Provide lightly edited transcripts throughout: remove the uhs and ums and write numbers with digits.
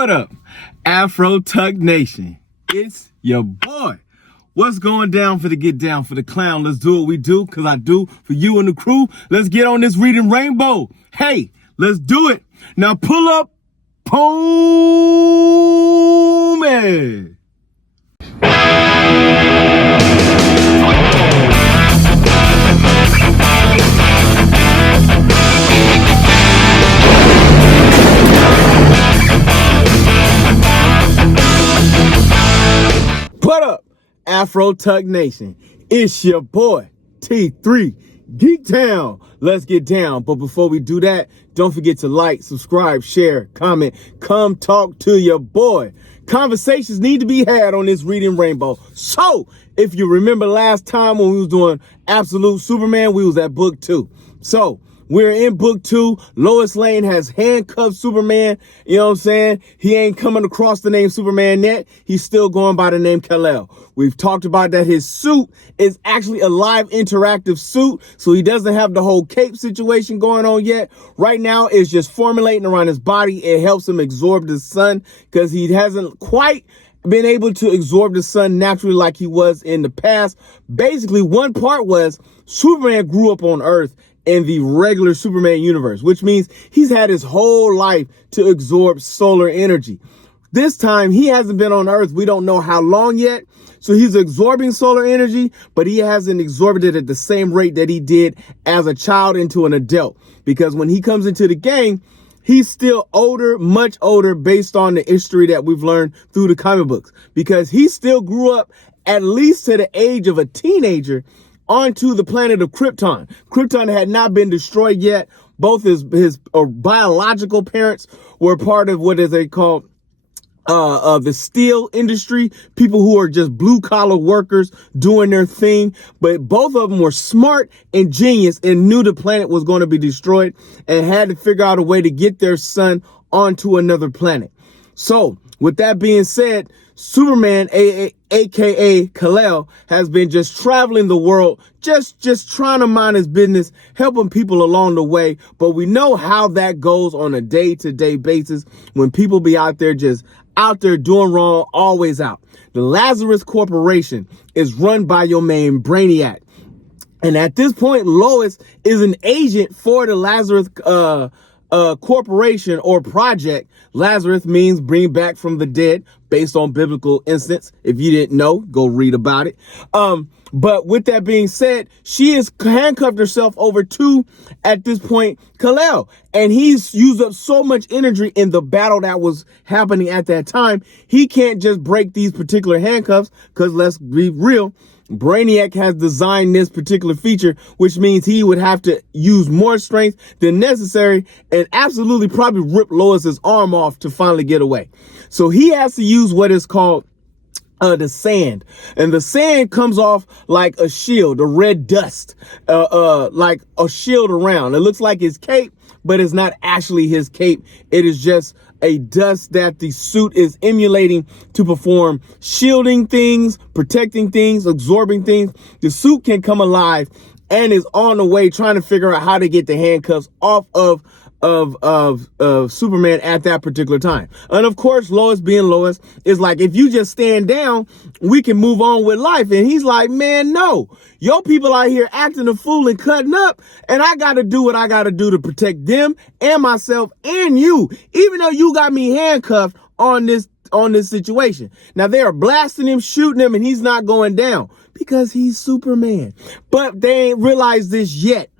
What up, Afro Tuck Nation? It's your boy. What's going down for the Get Down for the Clown? Let's do what we do, because I do for you and the crew. Let's get on this reading rainbow. Hey, let's do it. Now pull up, Pome. What up, Afro Tuck Nation? It's your boy, T3 Geek Town. Let's get down. But before we do that, don't forget to like, subscribe, share, comment, come talk to your boy. Conversations need to be had on this reading rainbow. So, if you remember last time when we was doing Absolute Superman, we was at book 2. So, we're in book 2. Lois Lane has handcuffed Superman. You know what I'm saying? He ain't coming across the name Superman yet. He's still going by the name Kal-El. We've talked about that his suit is actually a live interactive suit. So he doesn't have the whole cape situation going on yet. Right now, it's just formulating around his body. It helps him absorb the sun because he hasn't quite been able to absorb the sun naturally like he was in the past. Basically, one part was Superman grew up on Earth in the regular Superman universe, which means he's had his whole life to absorb solar energy. This time, he hasn't been on Earth. We don't know how long yet. So he's absorbing solar energy, but he hasn't absorbed it at the same rate that he did as a child into an adult. Because when he comes into the game, he's still older, much older, based on the history that we've learned through the comic books. Because he still grew up at least to the age of a teenager onto the planet of Krypton. Krypton had not been destroyed yet. Both his biological parents were part of what is they call the steel industry, people who are just blue collar workers doing their thing. But both of them were smart and genius and knew the planet was going to be destroyed and had to figure out a way to get their son onto another planet. So with that being said, Superman, aka Kal-El, has been just traveling the world, just trying to mind his business, helping people along the way. But we know how that goes on a day-to-day basis when people be out there just out there doing wrong, always out. The Lazarus Corporation is run by your main Brainiac. And at this point, Lois is an agent for the Lazarus corporation or project. Lazarus means bring back from the dead, based on biblical instance. If you didn't know, go read about it. But with that being said, she has handcuffed herself over to, at this point, Kal-El. And he's used up so much energy in the battle that was happening at that time. He can't just break these particular handcuffs, because let's be real, Brainiac has designed this particular feature, which means he would have to use more strength than necessary and absolutely probably rip Lois's arm off to finally get away. So he has to use what is called the sand, and the sand comes off like a shield, a red dust, like a shield around. It looks like his cape, but it's not actually his cape. It is just a dust that the suit is emulating to perform shielding things, protecting things, absorbing things. The suit can come alive and is on the way trying to figure out how to get the handcuffs off of Superman at that particular time. And of course, Lois being Lois is like, if you just stand down, we can move on with life. And he's like, man, no, your people out here acting a fool and cutting up, and I got to do what I got to do to protect them and myself and you, even though you got me handcuffed on this situation. Now they are blasting him, shooting him, and he's not going down because he's Superman. But they ain't realized this yet.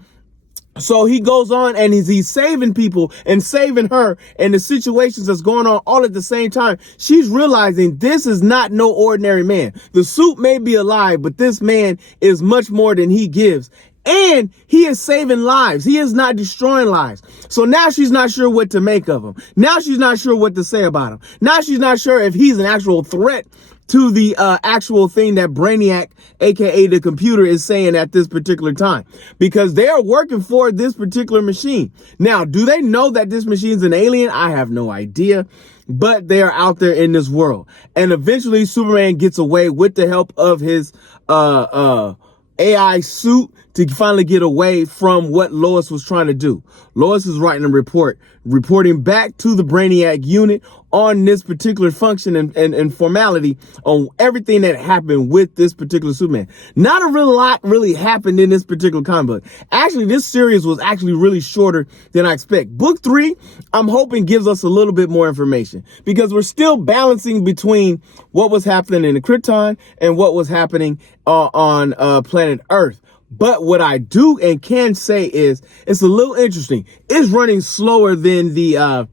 So he goes on and he's saving people and saving her and the situations that's going on all at the same time. She's realizing this is not no ordinary man. The suit may be alive, but this man is much more than he gives. And he is saving lives. He is not destroying lives. So now she's not sure what to make of him. Now she's not sure what to say about him. Now she's not sure if he's an actual threat to the actual thing that Brainiac, aka the computer, is saying at this particular time, because they are working for this particular machine. Now, do they know that this machine's an alien? I have no idea, but they are out there in this world. And eventually Superman gets away with the help of his AI suit to finally get away from what Lois was trying to do. Lois is writing a report, reporting back to the Brainiac unit on this particular function and formality on everything that happened with this particular Superman. Not a real lot really happened in this particular comic book. Actually, this series was actually really shorter than I expect. Book 3, I'm hoping gives us a little bit more information because we're still balancing between what was happening in the Krypton and what was happening on planet Earth. But what I do and can say is it's a little interesting. It's running slower than the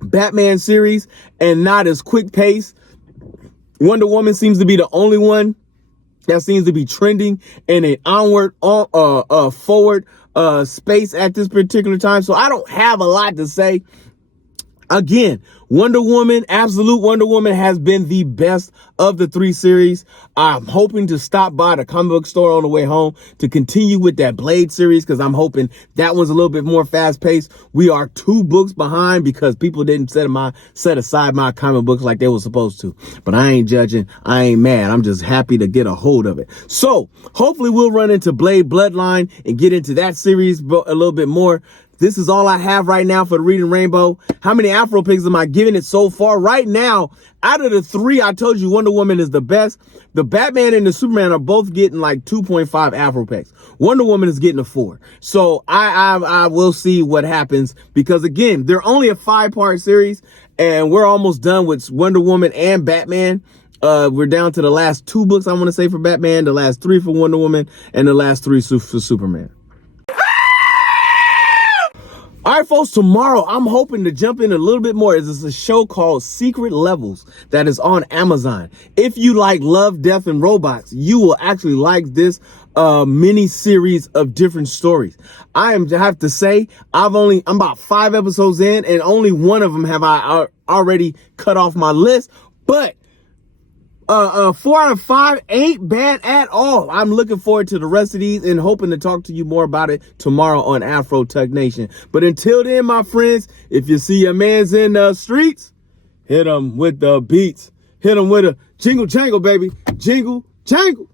Batman series and not as quick pace. Wonder Woman seems to be the only one that seems to be trending in an onward, forward space at this particular time. So I don't have a lot to say. Again, Wonder Woman, Absolute Wonder Woman has been the best of the 3 series. I'm hoping to stop by the comic book store on the way home to continue with that Blade series because I'm hoping that one's a little bit more fast paced. We are 2 books behind because people didn't set aside my comic books like they were supposed to. But I ain't judging. I ain't mad. I'm just happy to get a hold of it. So hopefully we'll run into Blade Bloodline and get into that series a little bit more. This is all I have right now for the Reading Rainbow. How many Afro picks am I giving it so far? Right now, out of the 3, I told you Wonder Woman is the best. The Batman and the Superman are both getting like 2.5 Afro picks. Wonder Woman is getting a 4. So I will see what happens because again, they're only a 5-part series and we're almost done with Wonder Woman and Batman. We're down to the last 2 books I want to say for Batman, the last 3 for Wonder Woman, and the last 3 for Superman. All right, folks, tomorrow I'm hoping to jump in a little bit more. It's a show called Secret Levels that is on Amazon. If you like Love, Death, and Robots, you will actually like this mini series of different stories. I have to say, I'm about 5 episodes in and only one of them have I already cut off my list, but 4 out of 5 ain't bad at all. I'm looking forward to the rest of these and hoping to talk to you more about it tomorrow on Afro Tug Nation. But until then, my friends, if you see your mans in the streets, hit them with the beats. Hit them with a jingle jangle, baby. Jingle jangle.